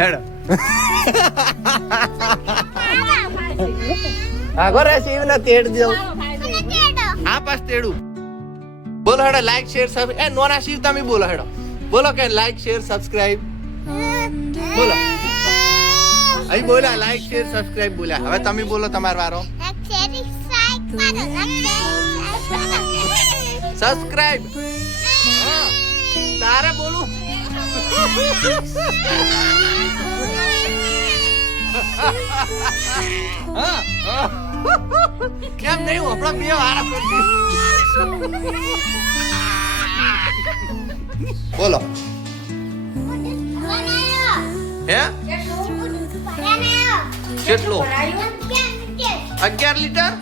હેડો. આગો રે શિવ તેડ આ પાસ તેડું. બોલો હેડો લાઈક શેર સબ એ નોના શિવ તમે બોલો હેડો. બોલો કે લાઈક શેર સબસ્ક્રાઇબ બોલો. અહીં બોલ્યા લાઈક શેર સબસ્ક્રાઇબ બોલ્યા. હવે તમે બોલો તમારો વારો. સબસ્ક્રાઇબ હા, તારે બોલું હા હા. કેમ નહીં આપણા બે વાળા બોલો. હે? કેટલું? અગિયાર લીટર?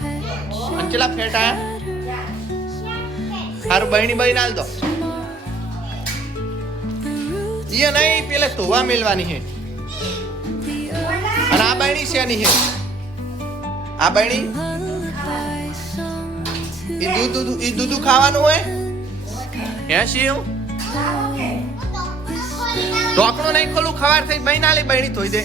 અંચલા ફેટ આયા? હારું બહેણી બહેન હાલ દો. ઈ નહીં, પેલે ધોવા મેલવાની હે. અને આ બાયણી શેની હે? આ બાયણી ઈ દૂધ ઈ દૂધ ખાવાનું હોય? હે શિવ? ઢોકણું નહીં ખોલું, ખવાર થઈ બહેના લે બહેણી ધોઈ દે.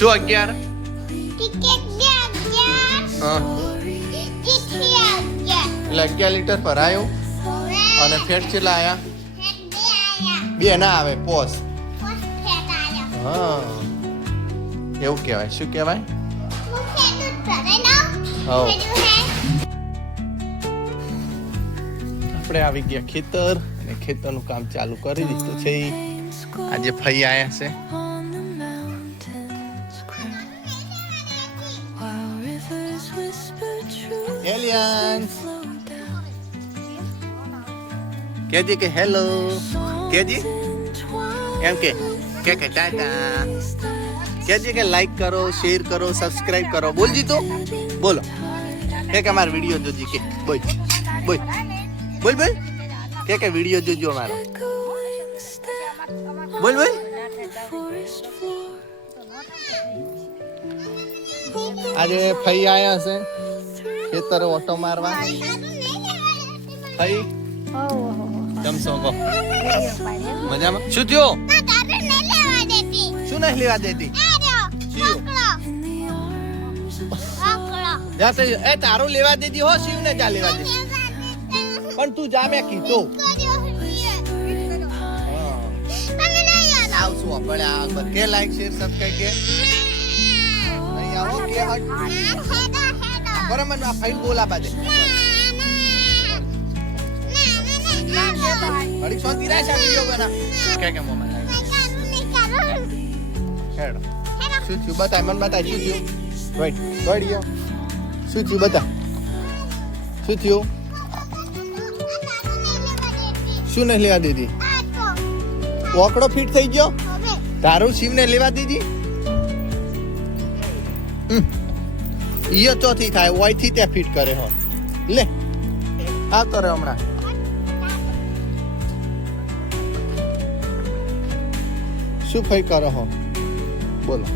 શું અગિયાર? હા. એટલે અગિયાર લીટર ભરાયું. અને ફેટ કેટલા આયા? બે ના આવે પોસ. હા. એવું કહેવાય. શું કહેવાય? આપણે આવી ગયા ખેતર અને ખેતરનું કામ ચાલુ કરી દીધું છે આજે ફઈ આયા છે. કેજી કે હેલો? કેજી? એમ કે કે કે ટાટા કેજી કે લાઈક કરો શેર કરો સબસ્ક્રાઇબ કરો. બોલજી તો બોલો. કે કે અમારો વીડિયો જોજી કે. બોલ. બોલ. બોલ બોલ. કે કે વીડિયો જોજો અમારો બોલ બોલ. આજે ફઈ આયા છે ખેતર ઓટો મારવા. ફઈ? કેમ છો કહો? મજામાં? શું થયો? શું નહીં લેવા દેતી? એ તારું લેવા દેતી હો શિવ ને જા લેવા દેતી. પણ તું જા મેં કીધું. આવશું આપણે આ કે લાઈક શેર સબસ્ક્રાઇબ કે? નહીં આવો કે હટ બરાબર આ બોલાવા દે. રહે બના કે શું થયું? બતાય, મને બતાય, શું થયું? ગયો શું થયું? બતા શું થયું? શું નહીં લેવા દીધી? ઓકડો ફિટ થઈ ગયો? તારું શિવને લેવા દીધી. ઈયો ચોથી થાય, ઓયથી ત્યાં ફિટ કરે હો. લે, આવતો રે હમણાં. શું ફઈ કરો હો? બોલો.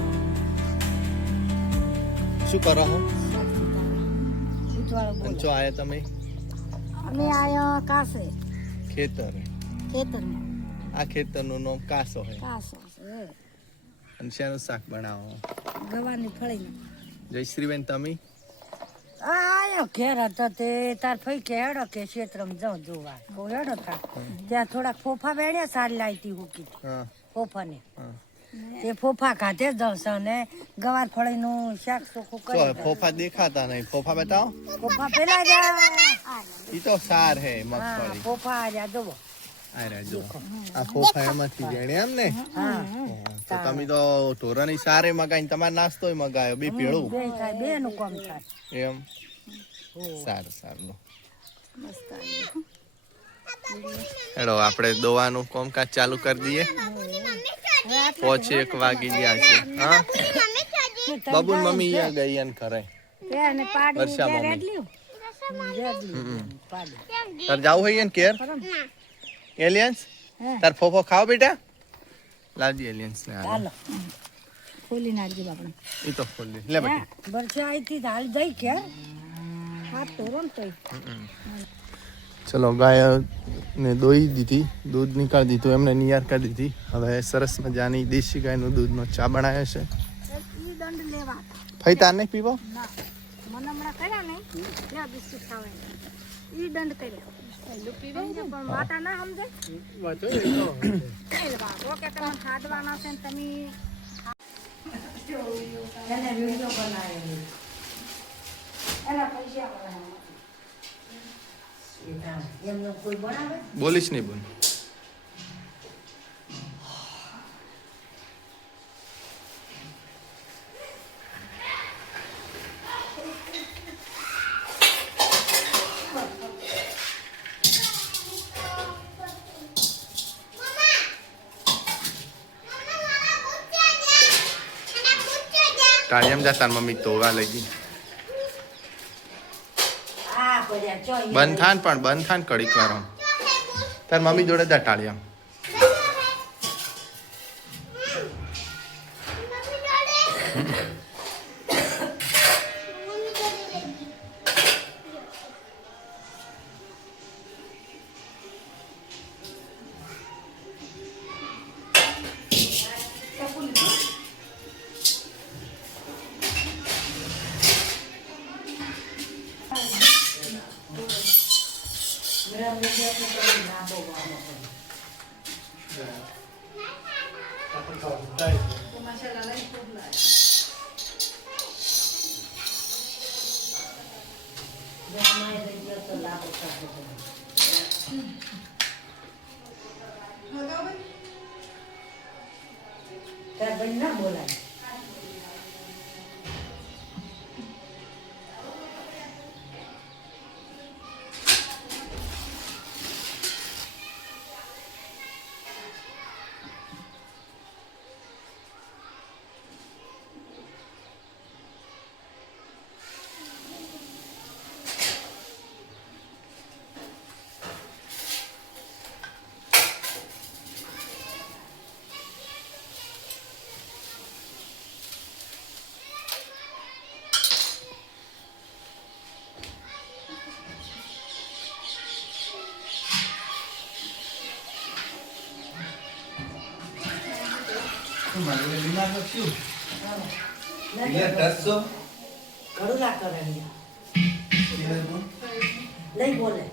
શું કરો હો? અંચો આયા તમે? અમે આયા કાસે. ખેતર. ખેતર આ ખેતરનું નામ કાસો હે. કાસો છે. અને શેનું શાક બનાવો? ગવાની ફળીને. જયશ્રીબેન તમે? આયો ઘેર હતો તે. તાર ફઈ કે હેડો કે ક્ષેત્રમાં જાઉં જોવા. હેડો થા ત્યાં થોડા ફોફા વેણ્યા સારી લાઈતી હુકી. હા. ફોફાને. તે ફોફા ખાતે જ ને ગવાર ફળીનું શાક ચોખ્ખું કરી ફોફા દેખાતા નહીં. ફોફા બતાવો. ફોફા પેલા જા ઈ તો સાર હે મગફળી. ફોફા આ જા જોવો આ ફોફા એમાંથી જેણે એમ ને? તો તમે તો ઢોરાની સારે મગાઈને તમારે નાસ્તોય મગાયો બે પેળું બે નું કામ થાય. એમ? સારું સારું. હેડો આપણે દોવાનું કોમકાજ ચાલુ કરી દઈએ. પછી એક વાગી ગયા છે. હા? બાબુ મમ્મી અહીંયા ગઈ એને ઘરે. વર્ષા મમ્મી. તાર જાવું હોય ને? કેર એલિયન્સ? હે. તાર ફોફો ખાવ બેટા? લાવજી એલિયન્સ ને હાલો. ખોલી નાખજે બાપણ એ તો ખોલી લે બેટા. વર્ષા આઈ થી હાલ જઈ કે હાથ તો રમ તોય. ચલો ગાય ને દોઈ દીધી, દૂધ નીકાળી દીધું, એમને નિયાર કરી દીધી. હવે સરસ મજાની દેશી ગાયનું દૂધનો ચા બનાવે છે. ઈ દંડ લેવા ભાઈ તાર નહીં પીવો ના મને હમણાં કર્યા ને ત્યાં બિસ્કિટ ખાવાય ઈ દંડ કર્યા થાન પણ બંધ થાન સમજે એ મમ્મી જોડે ખાધવાના છે ને તમે એને વીડિયો બનાવ્યો એના પૈસા આપવાના. એમનો કોઈ બનાવે બોલીશ નહીં બોલ ટાળિયામ જા તાર મમ્મી તોવા લઈ જોડે જા ટાળિયામ તાર બેન ના બોલાય કરુલા કરે લઈ બોલે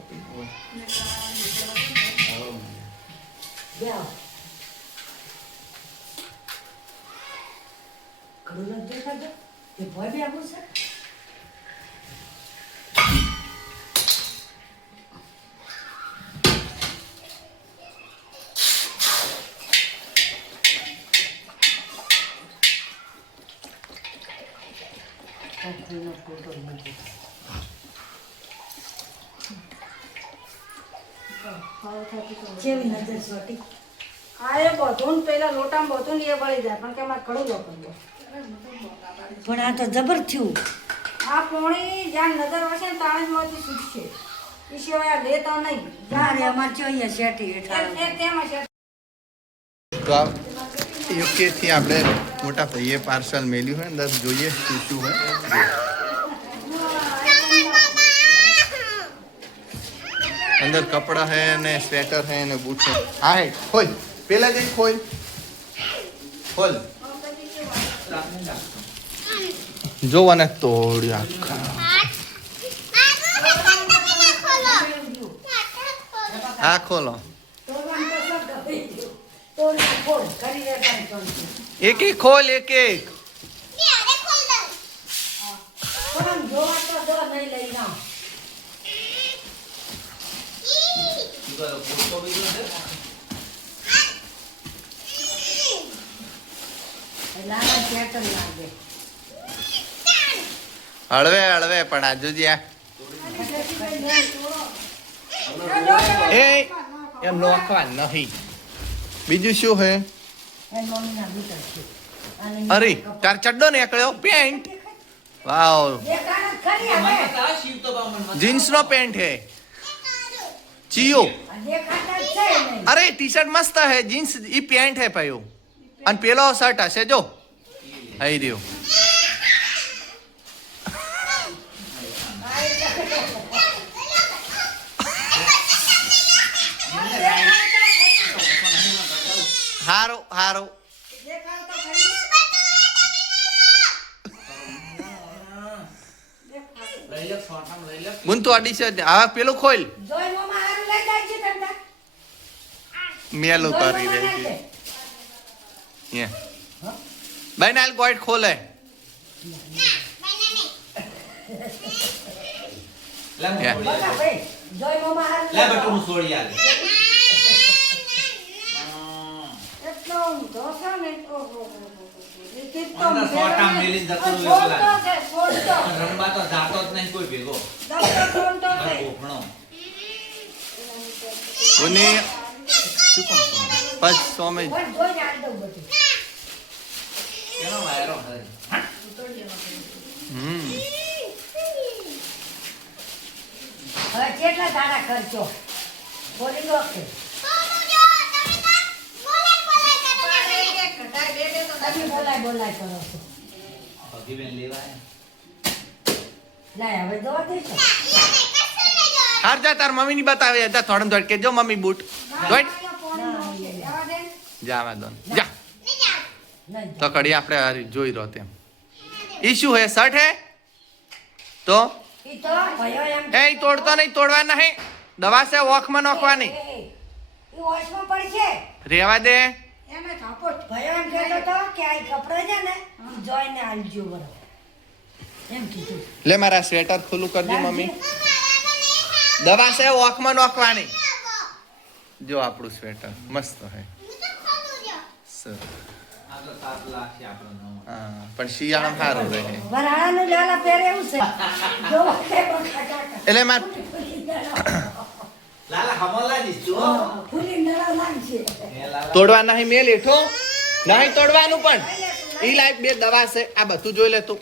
જાઓ કરુલા દેખાડો તે ભય બી આવું છે કાકીનો ફોટો મૂકી કેવી નજર સોટી? આ એ બધું પેલા લોટામાં બધું ને એ વળી જાય પણ કે મારે કડું લો પણ આ તો જબર થયું. આ પોણી જ્યાં નજર વસે ને તાણે જ માંથી છૂટશે એ સિવાય આ લેતા નહીં. અમારે જોઈએ શેઠી હેઠળ તેમાં યુકેથી આપણે મોટા ભાઈએ પાર્સલ મેલ્યું હોય અંદર જોઈએ શું શું હોય. અંદર કપડા હે ને સ્વેટર હે ને બૂટ હે હા, હે, ખોલ. પેલા જઈ ખોલ. ખોલ. જોવાને તોડ્યા આખા. આ ખોલો. એક એક ખોલ એક. એક હળવે હળવે પણ આજુ જોજે એ એમ લોકવા નહીં. બીજું શું હે? અરે તાર ચડ્ડો નીકળ્યો પેન્ટ. વાવ. જીન્સ નો પેન્ટ હે. ચિયો. અરે ટી શર્ટ મસ્ત હે. જીન્સ ઈ પેન્ટ હે પયો અને પેલો શર્ટ હશે જો. આઈ રહ્યો હારો હારો અડી છે હવે પેલું ખોલ. ઉતારી મેલું કરી રહી છે ભાઈ નાલ ગોઈટ ખોલે Yeah. બોલા ભાઈ જોઈ મોમાં હારું લે લઈ બટુ જાઓ. હું છોડી આલે એટલો ઊંધો છે ને, ઓહો, ઓહો, ઓહો. એ કેટલો અંદર ઊંધો સોટા છે. મેલીને જતો આ રહ્યો છોડતો પેલા. છે, છોડતો. રમવા તો જાતો જ નહીં કોઈ ભેગો દમતો છોડતો છે. કોકણો કોને શું કોણ બસ સોમે હમ. હવે કેટલા દાડા ખર્ચો બોલી દો કે બોલાય બોલાય કરો છો ભગીબેન લેવા લાય હવે દવા દેશો હાર જા તાર મમ્મી ની બતાવે જા થોડમ થોડ કે જો મમ્મી બૂટ. દોડ જા દોન જા. તો કડી આપણે હારી જોઈ રહ્યો તેમ ઈ શું હે શર્ટ હે? તો? એ તોડતો નહીં તોડવા નહીં. દવા છે ઓખમાં નોખવાની. રેવા દે. લે મારા સ્વેટર ખુલ્લું કરજો મમ્મી. દવા છે ઓખમાં નોખવાની. જો આપણું સ્વેટર મસ્ત હે. પણ શિયાળામાં સારું રહે. એટલે માર તોડવા નહીં મેલ લેઠો નહીં તોડવાનું પણ. ઈ લાઈફ બે દવા છે. આ બધું જોઈ લે તું.